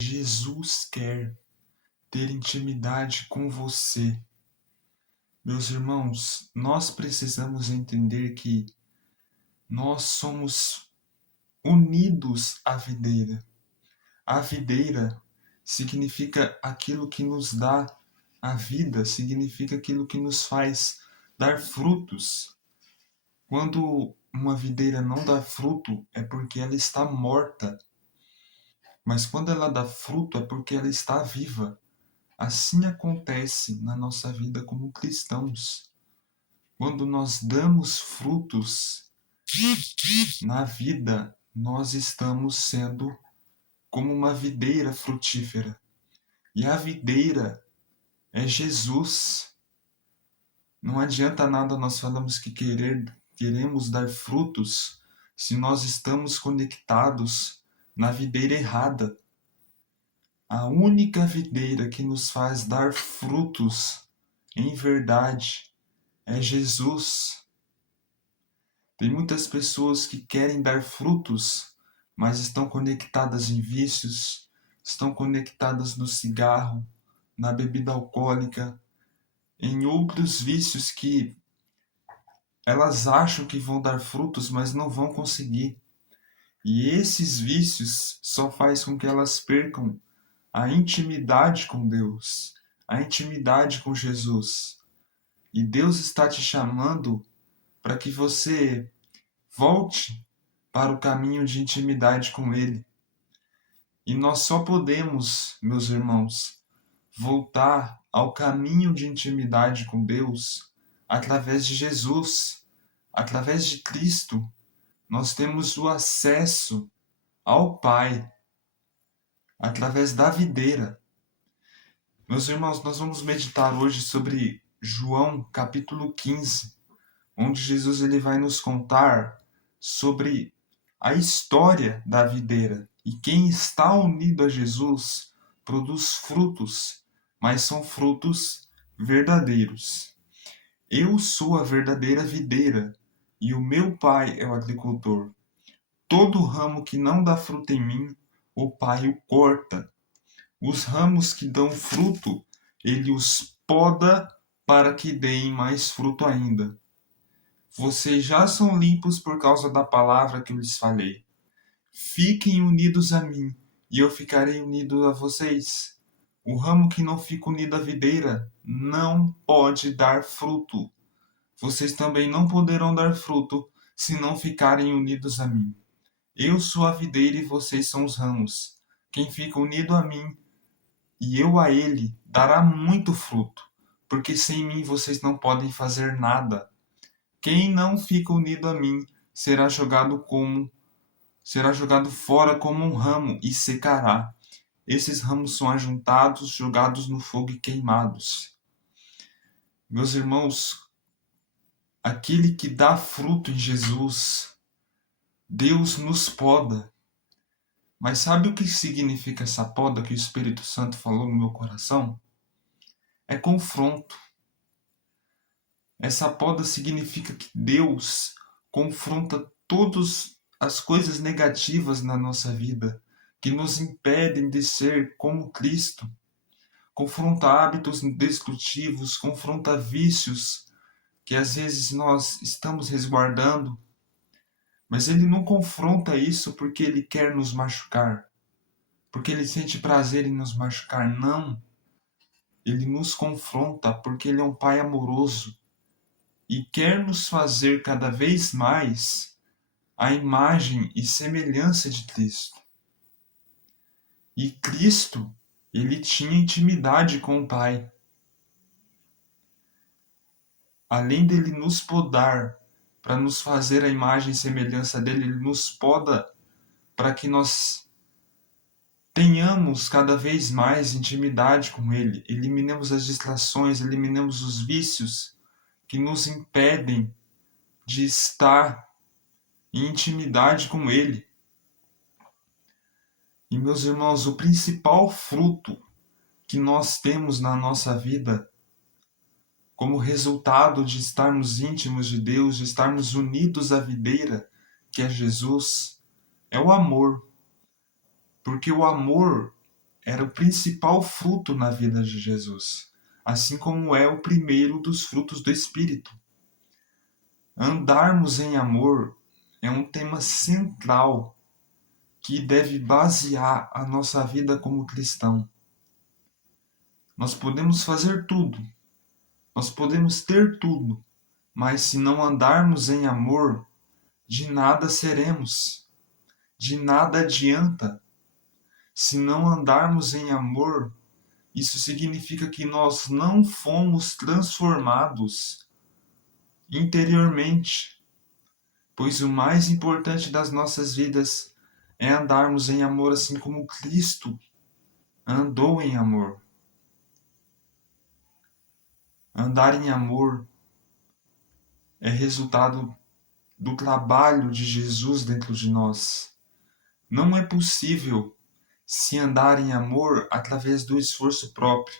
Jesus quer ter intimidade com você. Meus irmãos, nós precisamos entender que nós somos unidos à videira. A videira significa aquilo que nos dá a vida, significa aquilo que nos faz dar frutos. Quando uma videira não dá fruto, é porque ela está morta. Mas quando ela dá fruto, é porque ela está viva. Assim acontece na nossa vida como cristãos. Quando nós damos frutos na vida, nós estamos sendo como uma videira frutífera. E a videira é Jesus. Não adianta nada nós falamos que queremos dar frutos se nós estamos conectados na videira errada. A única videira que nos faz dar frutos em verdade é Jesus. Tem muitas pessoas que querem dar frutos, mas estão conectadas em vícios, estão conectadas no cigarro, na bebida alcoólica, em outros vícios que elas acham que vão dar frutos, mas não vão conseguir. E esses vícios só faz com que elas percam a intimidade com Deus, a intimidade com Jesus. E Deus está te chamando para que você volte para o caminho de intimidade com Ele. E nós só podemos, meus irmãos, voltar ao caminho de intimidade com Deus através de Jesus, através de Cristo. Nós temos o acesso ao Pai através da videira. Meus irmãos, nós vamos meditar hoje sobre João capítulo 15, onde Jesus ele vai nos contar sobre a história da videira. E quem está unido a Jesus produz frutos, mas são frutos verdadeiros. Eu sou a verdadeira videira, e o meu Pai é o agricultor. Todo ramo que não dá fruto em mim, o Pai o corta. Os ramos que dão fruto, ele os poda para que deem mais fruto ainda. Vocês já são limpos por causa da palavra que eu lhes falei. Fiquem unidos a mim, e eu ficarei unido a vocês. O ramo que não fica unido à videira não pode dar fruto. Vocês também não poderão dar fruto se não ficarem unidos a mim. Eu sou a videira e vocês são os ramos. Quem fica unido a mim e eu a ele dará muito fruto, porque sem mim vocês não podem fazer nada. Quem não fica unido a mim será jogado fora como um ramo e secará. Esses ramos são ajuntados, jogados no fogo e queimados. Meus irmãos, aquele que dá fruto em Jesus, Deus nos poda. Mas sabe o que significa essa poda que o Espírito Santo falou no meu coração? É confronto. Essa poda significa que Deus confronta todas as coisas negativas na nossa vida que nos impedem de ser como Cristo. Confronta hábitos destrutivos, confronta vícios que às vezes nós estamos resguardando, mas Ele não confronta isso porque Ele quer nos machucar, porque Ele sente prazer em nos machucar. Não. Ele nos confronta porque Ele é um Pai amoroso e quer nos fazer cada vez mais a imagem e semelhança de Cristo. E Cristo, ele tinha intimidade com o Pai. Além dele nos podar para nos fazer a imagem e semelhança dele, ele nos poda para que nós tenhamos cada vez mais intimidade com ele, eliminemos as distrações, eliminemos os vícios que nos impedem de estar em intimidade com ele. E meus irmãos, o principal fruto que nós temos na nossa vida, como resultado de estarmos íntimos de Deus, de estarmos unidos à videira, que é Jesus, é o amor. Porque o amor era o principal fruto na vida de Jesus, assim como é o primeiro dos frutos do Espírito. Andarmos em amor é um tema central que deve basear a nossa vida como cristão. Nós podemos fazer tudo, nós podemos ter tudo, mas se não andarmos em amor, de nada seremos, de nada adianta. Se não andarmos em amor, isso significa que nós não fomos transformados interiormente, pois o mais importante das nossas vidas é andarmos em amor assim como Cristo andou em amor. Andar em amor é resultado do trabalho de Jesus dentro de nós. Não é possível se andar em amor através do esforço próprio,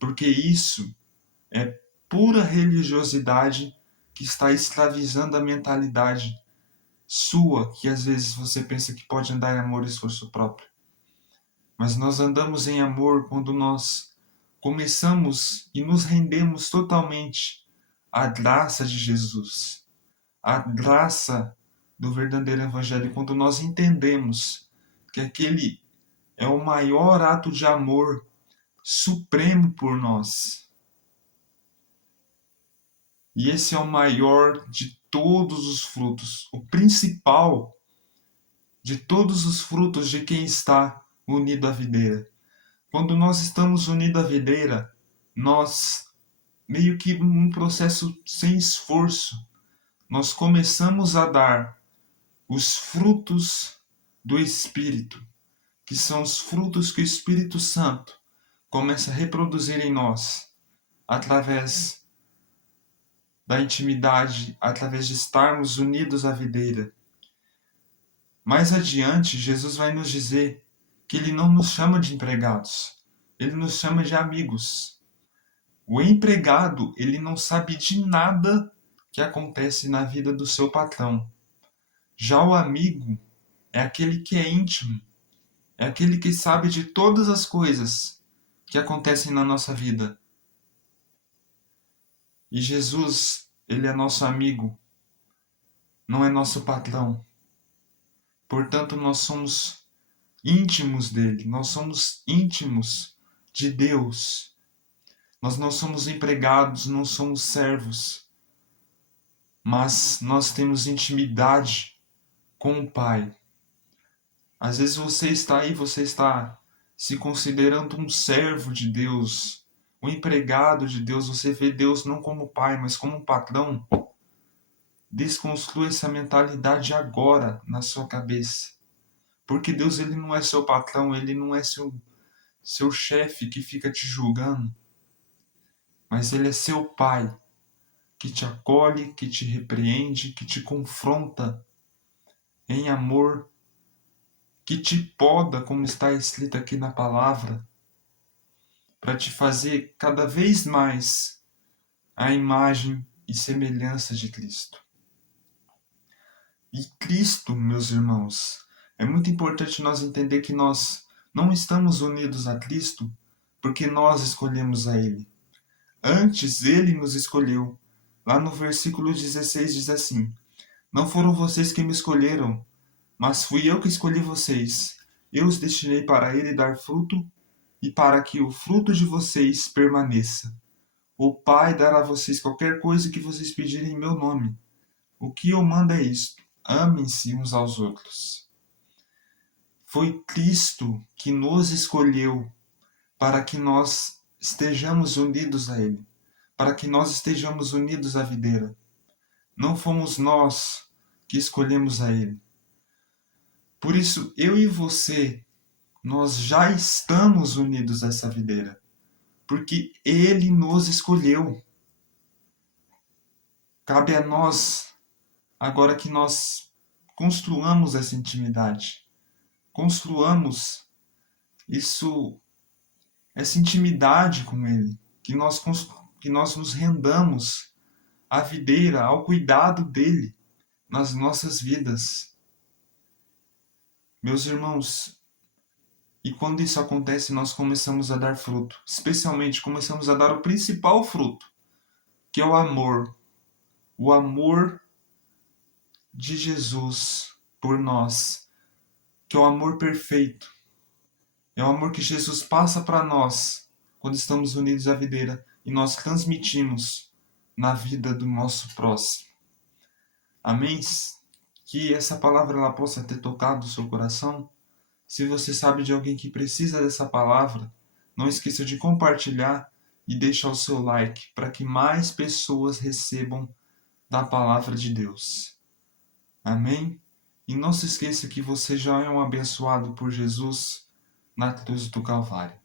porque isso é pura religiosidade que está escravizando a mentalidade sua, que às vezes você pensa que pode andar em amor e esforço próprio. Mas nós andamos em amor quando nós começamos e nos rendemos totalmente à graça de Jesus, à graça do verdadeiro Evangelho, quando nós entendemos que aquele é o maior ato de amor supremo por nós. E esse é o maior de todos os frutos, o principal de todos os frutos de quem está unido à videira. Quando nós estamos unidos à videira, nós, meio que num processo sem esforço, nós começamos a dar os frutos do Espírito, que são os frutos que o Espírito Santo começa a reproduzir em nós, através da intimidade, através de estarmos unidos à videira. Mais adiante, Jesus vai nos dizer que ele não nos chama de empregados, ele nos chama de amigos. O empregado, ele não sabe de nada que acontece na vida do seu patrão. Já o amigo é aquele que é íntimo, é aquele que sabe de todas as coisas que acontecem na nossa vida. E Jesus, ele é nosso amigo, não é nosso patrão. Portanto, nós somos íntimos dele, nós somos íntimos de Deus. Nós não somos empregados, não somos servos, mas nós temos intimidade com o Pai. Às vezes você está aí, você está se considerando um servo de Deus, um empregado de Deus, você vê Deus não como pai, mas como um patrão. Desconstrua essa mentalidade agora na sua cabeça. Porque Deus, ele não é seu patrão, ele não é seu chefe que fica te julgando, mas ele é seu pai, que te acolhe, que te repreende, que te confronta em amor, que te poda, como está escrito aqui na palavra, para te fazer cada vez mais a imagem e semelhança de Cristo. E Cristo, meus irmãos, é muito importante nós entender que nós não estamos unidos a Cristo porque nós escolhemos a Ele. Antes, Ele nos escolheu. Lá no versículo 16 diz assim: Não foram vocês que me escolheram, mas fui eu que escolhi vocês. Eu os destinei para Ele dar fruto e para que o fruto de vocês permaneça. O Pai dará a vocês qualquer coisa que vocês pedirem em meu nome. O que eu mando é isto: amem-se uns aos outros. Foi Cristo que nos escolheu para que nós estejamos unidos a Ele, para que nós estejamos unidos à videira. Não fomos nós que escolhemos a Ele. Por isso, eu e você, nós já estamos unidos a essa videira, porque Ele nos escolheu. Cabe a nós, agora que nós construamos essa intimidade, construamos essa intimidade com Ele, que nós nos rendamos à videira, ao cuidado dele nas nossas vidas. Meus irmãos, E quando isso acontece, nós começamos a dar fruto. Especialmente, começamos a dar o principal fruto, que é o amor. O amor de Jesus por nós, que é o amor perfeito. É o amor que Jesus passa para nós quando estamos unidos à videira e nós transmitimos na vida do nosso próximo. Amém? Que essa palavra ela possa ter tocado o seu coração. Se você sabe de alguém que precisa dessa palavra, não esqueça de compartilhar e deixar o seu like para que mais pessoas recebam da palavra de Deus. Amém? E não se esqueça que você já é um abençoado por Jesus na cruz do Calvário.